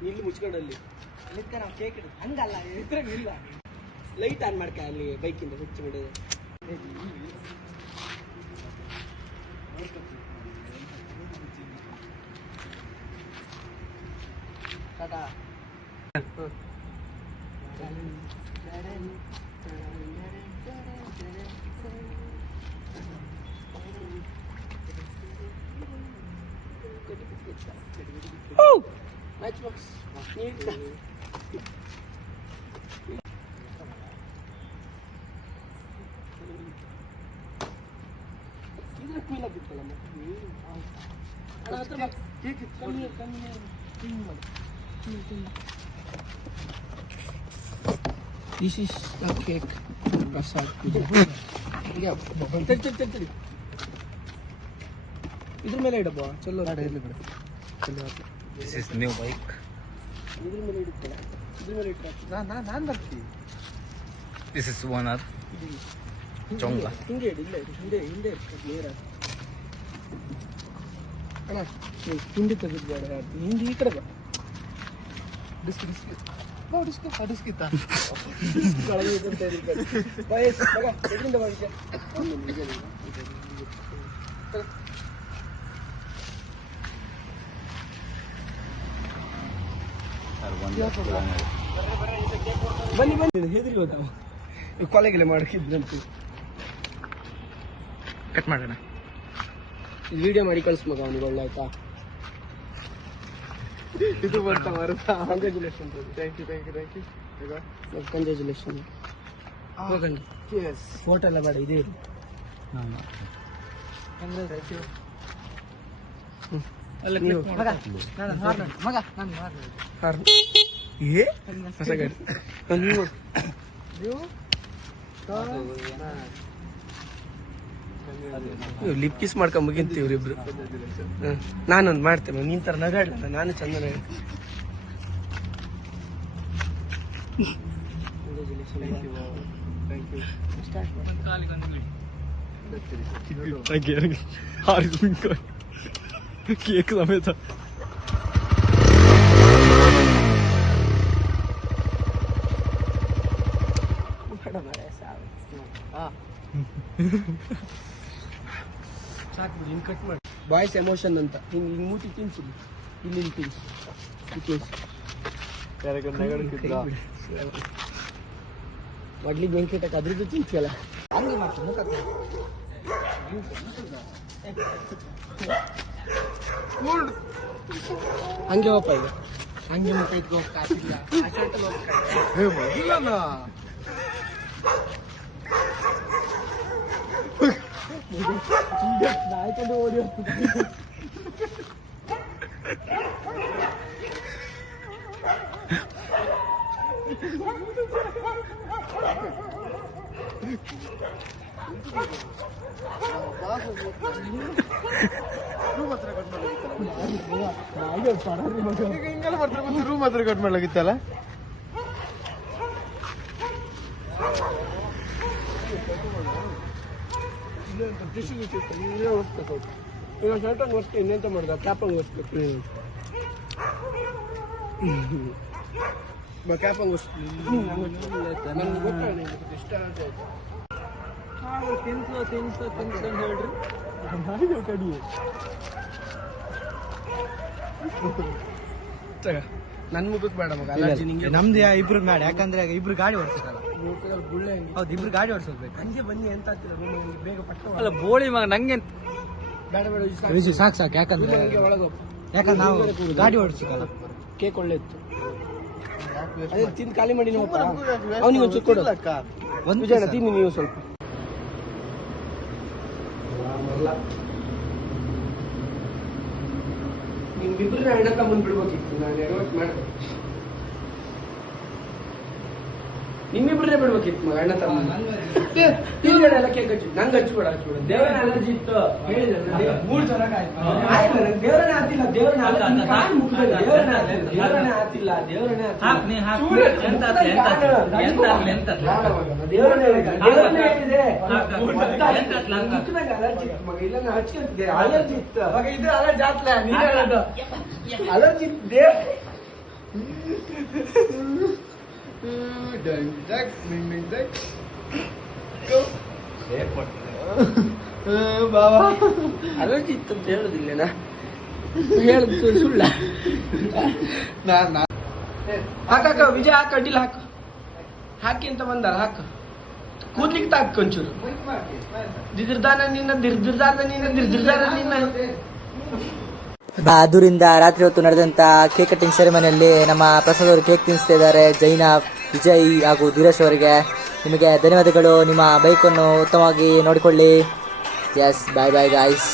ಇಲ್ಲಿ ಮುಚ್ಕೊಂಡಲ್ಲಿ ನಾವು ಕೇಕ್ ಇಡು ಹಂಗಲ್ಲ ಇದ್ರಾಗ ಇಲ್ಲ ಲೈಟ್ ಆನ್ ಮಾಡ್ಕ ಅಲ್ಲಿ ಬೈಕಿಂದ ಹುಚ್ಚು ಬಿಡೋದು ಟಾಟಾ ಮ್ಯಾಚ್ ಬಾಕ್ಸ್ ಇದ್ರ ಕುಯ್ಲಾಗಿತ್ತಲ್ಲ This is the cake. Prasad. ತಡಿ ಇದ್ರ ಮೇಲೆ ಇಡಪ್ಪ ಚಲೋ ಇರಲಿ ಬಿಡು ಚಲೋ This is new bike. ಇದ್ರ ಮೇಲೆ ಇಡುತ್ತಲ್ಲ ಇದ್ರ ಮೇಲೆ ಇಟ್ಟ ನಾನು ಬರ್ತೀನಿ This is one hour. ಚೊಂಗ ಹಿಂಗೆ ಇಡಿ ಇಲ್ಲ ಹಿಂದೆ ನೇರ ಅಣ್ಣ ಹಿಂದೆ ತೆಗೆದ್ಬೇಡ ಹಿಂದೆ ಈ ಕಡೆ ಬಾ ಡಿಸ್ಕಿತ್ತ ವಯಸ್ಸು ಮಗ ಎಲ್ಲಿಂದ ಮಾಡಿದ್ಯಾ ಬನ್ನಿ ಹೆದರಿ ಹೋದ ಕೊಲೆಗೆಲ್ಲ ಮಾಡ್ಕಿದ್ರಂತೂ ಕಟ್ ಮಾಡೋಣ ವಿಡಿಯೋ ಮಾಡಿ ಕಳಿಸ್ ಮಗ ಅವನಿಗೆ ಒಳ್ಳೆ ಆಯ್ತಾ ಇದು ಬರ್ತಾ ಬರುತ್ತಾ ಕಂಗ್ರ್ಯಾಚುಲೇಷನ್ ಕಂಗ್ರ್ಯಾಚುಲೇಷನ್ ಫೋಟೋ ಎಲ್ಲ ಬೇಡ ಇದೇ ಇರು ಲಿಪ್ ಕಿಸ್ ಮಾಡ್ಕೊಂಡ್ ಮುಗಿಂತೀವಿ ಇವ್ರಿಬ್ರು ನಾನೊಂದು ಮಾಡ್ತೇನೆ ನೀನ್ ತರ ನಗಾಡ್ಲಲ್ಲ ನಾನು ಚಂದ ಕೇಕ್ ಸಮೇತ ಸಾಕು ಇನ್ ಕಟ್ ಮಾಡಿ ಬಾಯ್ಸ್ ಎಮೋಷನ್ ಅಂತ ಹಿಂಗೆ ಮೂತಿ ತಿನ್ಸು ಇಲ್ಲಿ ತಿನ್ಸು ಮೊದ್ಲಿಗೆ ಬೆಂಕಿಟಕ್ಕೆ ಅದ್ರದ್ದು ತಿನ್ಸಲ್ಲ ಹಂಗೆ ಮಾಡ್ತೀನಿ ಹಂಗೆ ಹೋಪ ಈಗ ಹಂಗೆ ಮುಖ ಇದ್ಕೋ ಕಾಸಿಲ್ಲ ಆ ಶರ್ಟಲ್ಲಿ ಹೋಗ್ತಾ ನಾಯ್ಕೊಂಡು ಓಡಿ ರೂಮ್ ಹತ್ರ ಕಟ್ ಮಾಡ್ಲಾಗಿತ್ತಲ್ಲ ಈಗ ಶರ್ಟಂಗೆ ಹೊಸ್ತು ಇನ್ನೆಂತ ಮಾಡಿದ ಕ್ಯಾಪಂಗೆ ಹೊಸ್ಬೇಕು ಕ್ಯಾಪಂಗೆ ಹೊಸ್ತು ನನಗೆ ಗೊತ್ತಾಗ ಇಷ್ಟ ತಿನ್ಸು ಹೇಳ್ರಿ ಕಡಿ ನನ್ ಮುಖಕ್ಕೆ ಬೇಡ ಮಗ ಅಲರ್ಜಿ ನಿಂಗೆ ನಮ್ದು ಇಬ್ರು ಬೇಡ ಯಾಕಂದ್ರೆ ಇಬ್ರು ಗಾಡಿ ಓಡಿಸಲ್ಲ ಗುಳ್ಳೆ ಹೌದು ಇಬ್ರು ಗಾಡಿ ಓಡಿಸ್ಬೇಕು ಹಂಗೆ ಬನ್ನಿ ಎಂತ ಬೇಗ ಪಟ್ಟ ಅಲ್ಲ ಬೋಳಿ ಮಗ ನಂಗೆ ಬೇಡ ಬೇಡ ಸಾಕು ಯಾಕಂದ್ರೆ ಒಳಗೆ ಯಾಕಂದ್ರೆ ನಾವು ಗಾಡಿ ಓಡಿಸಲ್ಲ ಕೇಕ್ ಒಳ್ಳೆ ಇತ್ತು ಅದೇ ತಿಂದು ಖಾಲಿ ಮಾಡಿ ನೀವು ಅವನಿಗೆ ಒಂದು ಕೊಡು ಒಂದು ಜನ ತಿನ್ನಿ ನೀವು ಸ್ವಲ್ಪ ನಿಮ್ಗಿಬ್ರು ಅಣ್ಣ ತಮ್ಮನ್ ಬಿಡ್ಬೇಕಿತ್ತು ನಾನು ಎಡವಟ್ ಮಾಡಿದೆ ನಿಮ್ಮಿಬ್ರೇ ಬಿಡ್ಬೇಕಿತ್ತು ಮಗ ಅಣ್ಣ ತಮ್ಮ ಎಲ್ಲ ಕೇಕ್ ಹಚ್ಚಿ ನಂಗೆ ಹಚ್ಬೇಡ ದೇವರ ಅಲರ್ಜಿ ಇತ್ತು ಮೂರು ಜನ ದೇವರನೇ ಆಗ್ತಿಲ್ಲ ದೇವರನೇ ಆಗ್ತಿಲ್ಲ ಅಲರ್ಜಿ ಇತ್ತು ಅಲರ್ಜಿ ಇತ್ತು ಬಾಬಾ ಅಲರ್ಜಿ ಇತ್ತು ಅಂತ ಹೇಳುದಿಲ್ಲ ಹೇಳುದು ಸುಳ್ಳ. ಹಾಕ ವಿಜಯ್ ಹಾಕ ಅಡ್ಡಿಲ್ಲ ಹಾಕು ಹಾಕಿ ಅಂತ ಬಂದಾರ ಹಾಕು ಕೂದ್ಲಿಕ್ಕೆ ತಾಕ ಒಂಚೂರು ದಿರ್ದಾನ ನಿನ್ನ ದಿರ್ದಾರ ನಿನ್ನ ಅದರಿಂದ ರಾತ್ರಿ ಹೊತ್ತು ನಡೆದಂತ ಕೇಕ್ ಕಟಿಂಗ್ ಸೆರೆಮನಿಯಲ್ಲಿ ನಮ್ಮ ಪ್ರಸಾದ್ ಅವರು ಕೇಕ್ ತಿನ್ನಿಸ್ತಾ ಇದ್ದಾರೆ. ಜೈನಾ, ವಿಜಯ್ ಹಾಗೂ ಧೀರೇಶ್ ಅವರಿಗೆ ನಿಮಗೆ ಧನ್ಯವಾದಗಳು. ನಿಮ್ಮ ಬೈಕನ್ನು ಉತ್ತಮವಾಗಿ ನೋಡಿಕೊಳ್ಳಿ. ಎಸ್, ಬಾಯ್ ಬಾಯ್ ಗಾಯ್ಸ್.